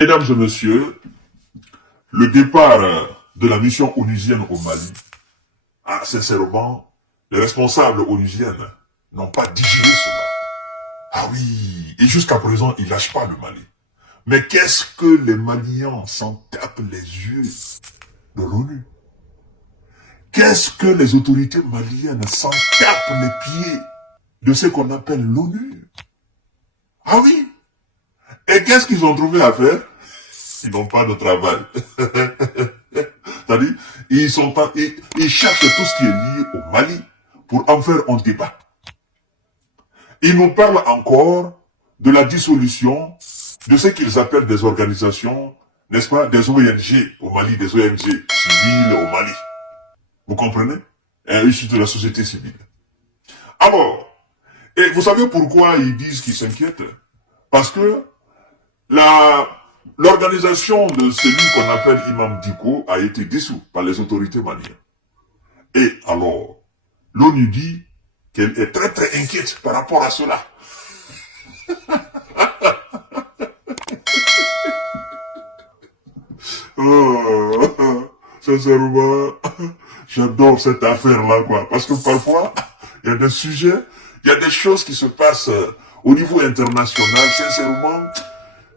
Mesdames et messieurs, le départ de la mission onusienne au Mali, sincèrement, les responsables onusiennes n'ont pas digéré cela. Ah oui, et jusqu'à présent, ils ne lâchent pas le Mali. Mais qu'est-ce que les Maliens s'en tapent les yeux de l'ONU? Qu'est-ce que les autorités maliennes s'en tapent les pieds de ce qu'on appelle l'ONU? Ah oui, et qu'est-ce qu'ils ont trouvé à faire? Ils n'ont pas de travail. C'est-à-dire, ils cherchent tout ce qui est lié au Mali pour en faire un débat. Ils nous parlent encore de la dissolution de ce qu'ils appellent des organisations, n'est-ce pas, des ONG au Mali, des ONG civiles au Mali. Vous comprenez? Issus de la société civile. Alors, et vous savez pourquoi ils disent qu'ils s'inquiètent? Parce que l'organisation de celui qu'on appelle Imam Dicko a été dissoute par les autorités maliennes. Et alors, l'ONU dit qu'elle est très très inquiète par rapport à cela. Sincèrement, j'adore cette affaire-là, quoi. Parce que parfois, il y a des sujets, il y a des choses qui se passent au niveau international. Sincèrement,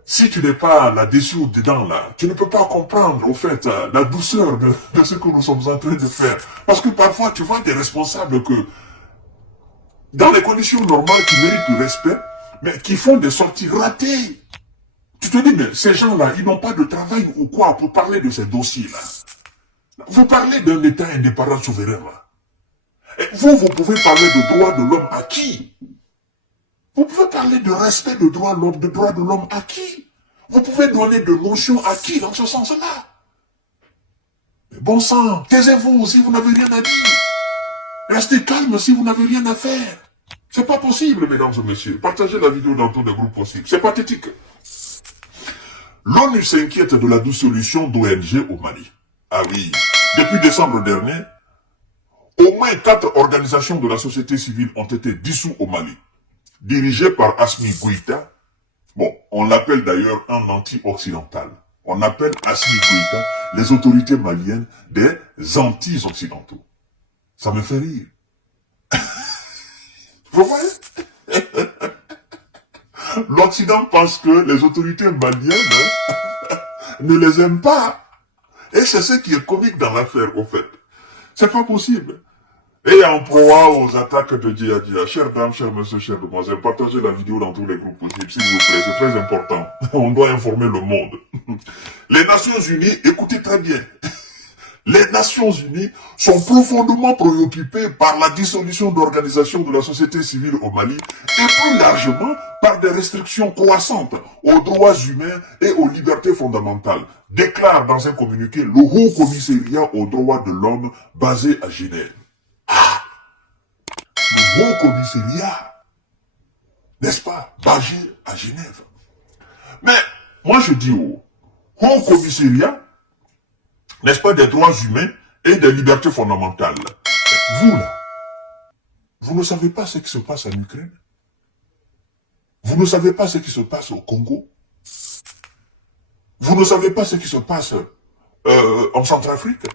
si tu n'es pas là-dessus ou dedans, là, tu ne peux pas comprendre, au fait, la douceur de ce que nous sommes en train de faire. Parce que parfois, tu vois des responsables que, dans les conditions normales, qui méritent le respect, mais qui font des sorties ratées. Tu te dis, mais ces gens-là, ils n'ont pas de travail ou quoi pour parler de ces dossiers-là. Vous parlez d'un État indépendant souverain, là. Et vous pouvez parler de droits de l'homme à qui? Vous pouvez parler de respect de droits de l'homme à qui? Vous pouvez donner de notions à qui dans ce sens-là? Mais bon sang, taisez-vous si vous n'avez rien à dire. Restez calme si vous n'avez rien à faire. C'est pas possible, mesdames et messieurs. Partagez la vidéo dans tous les groupes possibles. C'est pathétique. L'ONU s'inquiète de la dissolution d'ONG au Mali. Ah oui, depuis décembre dernier, au moins 4 organisations de la société civile ont été dissoutes au Mali, dirigées par Assimi Goïta. Bon, on l'appelle d'ailleurs un anti-occidental. On appelle Assimi Goïta les autorités maliennes des anti-occidentaux. Ça me fait rire. Vous voyez? L'Occident pense que les autorités maliennes ne les aiment pas. Et c'est ce qui est comique dans l'affaire, au fait. C'est pas possible. Et en proie aux attaques de Djihadia, chères dames, chers messieurs, chères demoiselles, partagez la vidéo dans tous les groupes possibles, s'il vous plaît, c'est très important. On doit informer le monde. Les Nations Unies, écoutez très bien, les Nations Unies sont profondément préoccupées par la dissolution d'organisations de la société civile au Mali et plus largement par des restrictions croissantes aux droits humains et aux libertés fondamentales, déclare dans un communiqué le Haut Commissariat aux droits de l'homme basé à Genève. Ah, le Haut Commissariat, n'est-ce pas, basé à Genève. Mais moi je dis au Haut Commissariat, n'est-ce pas, des droits humains et des libertés fondamentales. Vous, là, vous ne savez pas ce qui se passe en Ukraine? Vous ne savez pas ce qui se passe au Congo? Vous ne savez pas ce qui se passe en Centrafrique?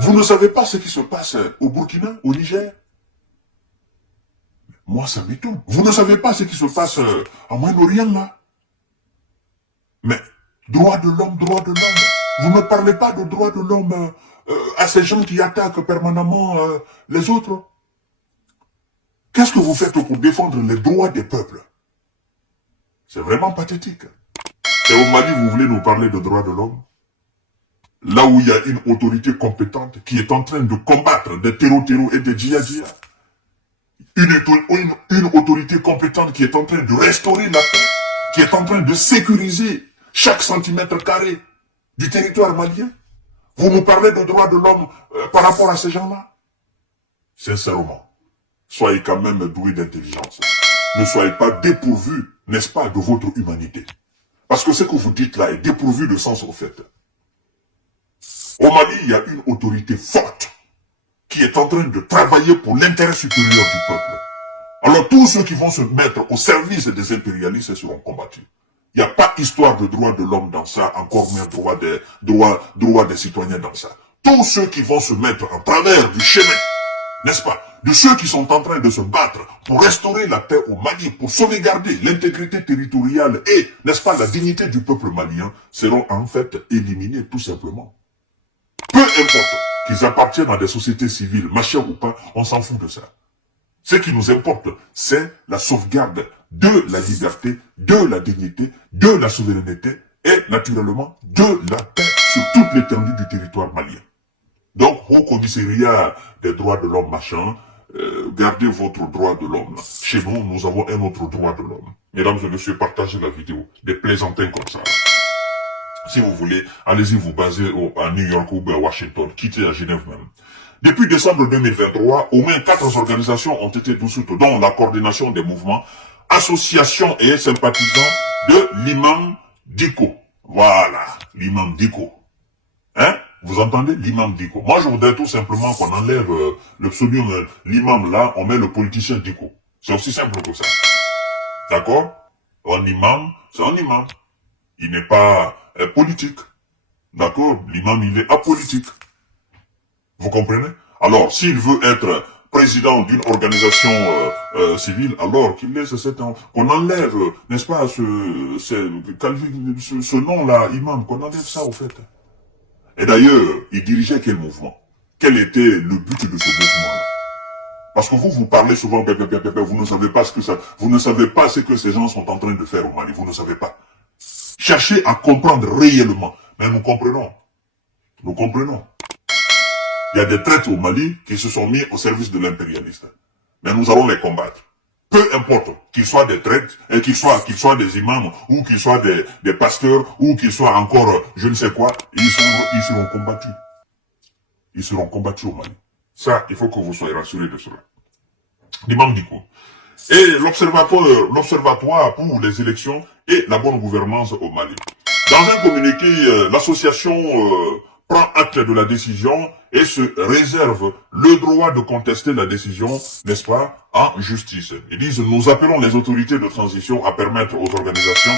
Vous ne savez pas ce qui se passe au Burkina, au Niger? Moi, ça m'étonne. Vous ne savez pas ce qui se passe en Moyen-Orient, là? Mais, droit de l'homme, droit de l'homme. Vous ne parlez pas de droits de l'homme à ces gens qui attaquent permanemment les autres. Qu'est-ce que vous faites pour défendre les droits des peuples? C'est vraiment pathétique. Et au Mali, vous voulez nous parler de droits de l'homme? Là où il y a une autorité compétente qui est en train de combattre des terroristes et des djihadistes. Une autorité compétente qui est en train de restaurer la paix, qui est en train de sécuriser chaque centimètre carré du territoire malien. Vous nous parlez de droits de l'homme par rapport à ces gens-là? Sincèrement, soyez quand même doués d'intelligence. Ne soyez pas dépourvus, n'est-ce pas, de votre humanité. Parce que ce que vous dites là est dépourvu de sens au fait. Au Mali, il y a une autorité forte qui est en train de travailler pour l'intérêt supérieur du peuple. Alors tous ceux qui vont se mettre au service des impérialistes seront combattus. Il n'y a pas histoire de droit de l'homme dans ça, encore moins droit des citoyens dans ça. Tous ceux qui vont se mettre en travers du chemin, n'est-ce pas, de ceux qui sont en train de se battre pour restaurer la paix au Mali, pour sauvegarder l'intégrité territoriale et, n'est-ce pas, la dignité du peuple malien, seront en fait éliminés tout simplement. Peu importe qu'ils appartiennent à des sociétés civiles, machin ou pas, on s'en fout de ça. Ce qui nous importe, c'est la sauvegarde de la liberté, de la dignité, de la souveraineté et, naturellement, de la paix sur toute l'étendue du territoire malien. Donc, au commissariat des droits de l'homme, machin, gardez votre droit de l'homme. Chez nous, nous avons un autre droit de l'homme. Mesdames et messieurs, partagez la vidéo. Des plaisantins comme ça. Si vous voulez, allez-y vous baser à New York ou à Washington. Quittez à Genève même. Depuis décembre 2023, au moins 4 organisations ont été dissoutes, dont la coordination des mouvements, associations et sympathisants de l'imam Diko. Voilà, l'imam Diko. Hein? Vous entendez? L'imam Diko. Moi, je voudrais tout simplement qu'on enlève le pseudonyme, l'imam là, on met le politicien Diko. C'est aussi simple que ça. D'accord? Un imam, c'est un imam. Il n'est pas politique. D'accord? L'imam, il est apolitique. Vous comprenez? Alors, s'il veut être président d'une organisation civile, alors qu'il laisse qu'on enlève, n'est-ce pas, ce nom-là, imam, qu'on enlève ça au fait. Et d'ailleurs, il dirigeait quel mouvement? Quel était le but de ce mouvement-là? Parce que vous parlez souvent, vous ne savez pas vous ne savez pas ce que ces gens sont en train de faire au Mali, vous ne savez pas. Cherchez à comprendre réellement. Mais nous comprenons. Nous comprenons. Il y a des traîtres au Mali qui se sont mis au service de l'impérialiste. Mais nous allons les combattre. Peu importe qu'ils soient des traîtres, qu'ils soient des imams, ou qu'ils soient des pasteurs, ou qu'ils soient encore je ne sais quoi, ils seront combattus. Ils seront combattus au Mali. Ça, il faut que vous soyez rassurés de cela. L'imam Diko. Et l'observatoire pour les élections et la bonne gouvernance au Mali. Dans un communiqué, l'association prend acte de la décision et se réserve le droit de contester la décision, n'est-ce pas, en justice. Ils disent, nous appelons les autorités de transition à permettre aux organisations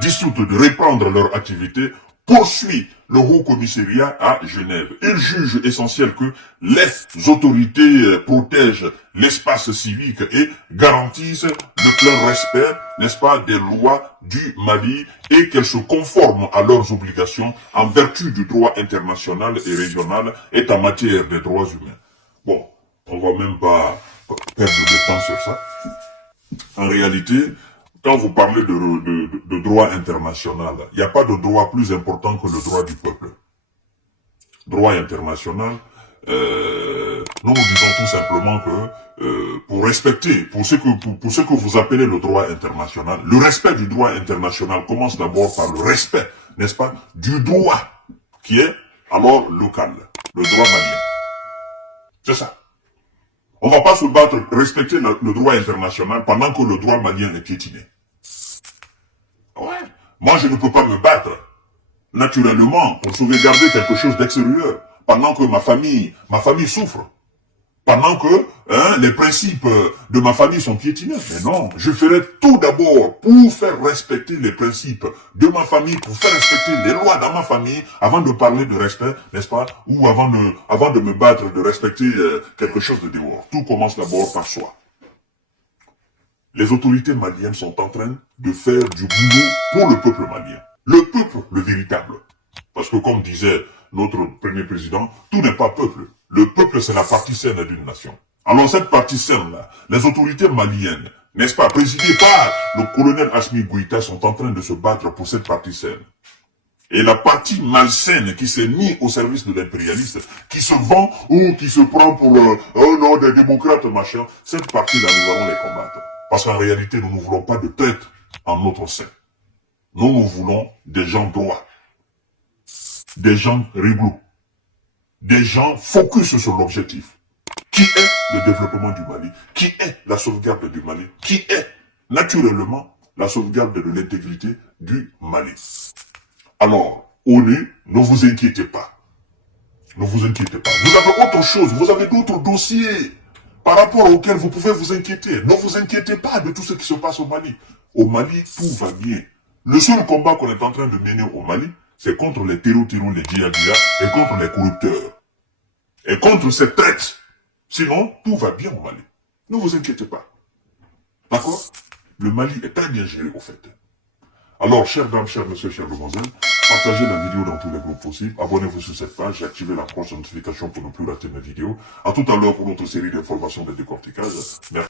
dissoutes de reprendre leur activité, poursuit le Haut-Commissariat à Genève. Il juge essentiel que les autorités protègent l'espace civique et garantissent le plein respect, n'est-ce pas, des lois du Mali et qu'elles se conforment à leurs obligations en vertu du droit international et régional et en matière des droits humains. Bon, on va même pas perdre de temps sur ça. En réalité, quand vous parlez de droit international, il n'y a pas de droit plus important que le droit du peuple. Droit international, nous disons tout simplement que pour respecter, pour ce que vous appelez le droit international, le respect du droit international commence d'abord par le respect, n'est-ce pas, du droit qui est alors local, le droit malien. C'est ça. On ne va pas se battre, respecter le droit international pendant que le droit malien est piétiné. Ouais. Moi, je ne peux pas me battre, naturellement, pour sauvegarder quelque chose d'extérieur, pendant que ma famille souffre. Pendant que les principes de ma famille sont piétinés. Mais non, je ferai tout d'abord pour faire respecter les principes de ma famille, pour faire respecter les lois dans ma famille, avant de parler de respect, n'est-ce pas? Ou avant de me battre, de respecter quelque chose de dehors. Tout commence d'abord par soi. Les autorités maliennes sont en train de faire du boulot pour le peuple malien. Le peuple, le véritable. Parce que comme disait notre premier président, tout n'est pas peuple. Le peuple, c'est la partie saine d'une nation. Alors cette partie saine-là, les autorités maliennes, n'est-ce pas, présidées par le colonel Assimi Goïta, sont en train de se battre pour cette partie saine. Et la partie malsaine qui s'est mise au service de l'impérialiste, qui se vend ou qui se prend pour non, des démocrates, machin, cette partie-là, nous allons les combattre. Parce qu'en réalité, nous ne voulons pas de traîtres en notre sein. Nous voulons des gens droits, des gens rigoureux, des gens focus sur l'objectif. Qui est le développement du Mali? Qui est la sauvegarde du Mali? Qui est, naturellement, la sauvegarde de l'intégrité du Mali? Alors, ONU, ne vous inquiétez pas. Ne vous inquiétez pas. Vous avez autre chose, vous avez d'autres dossiers par rapport auxquels vous pouvez vous inquiéter. Ne vous inquiétez pas de tout ce qui se passe au Mali. Au Mali, tout va bien. Le seul combat qu'on est en train de mener au Mali, c'est contre les terrou-terrou, les djihadistes et contre les corrupteurs. Et contre ces traites. Sinon, tout va bien au Mali. Ne vous inquiétez pas. D'accord? Le Mali est très bien géré, au fait. Alors, chères dames, chers messieurs, chères demoiselles, partagez la vidéo dans tous les groupes possibles, abonnez-vous sur cette page et activez la cloche de notification pour ne plus rater mes vidéos. À tout à l'heure pour notre série d'informations de décortiquage. Merci.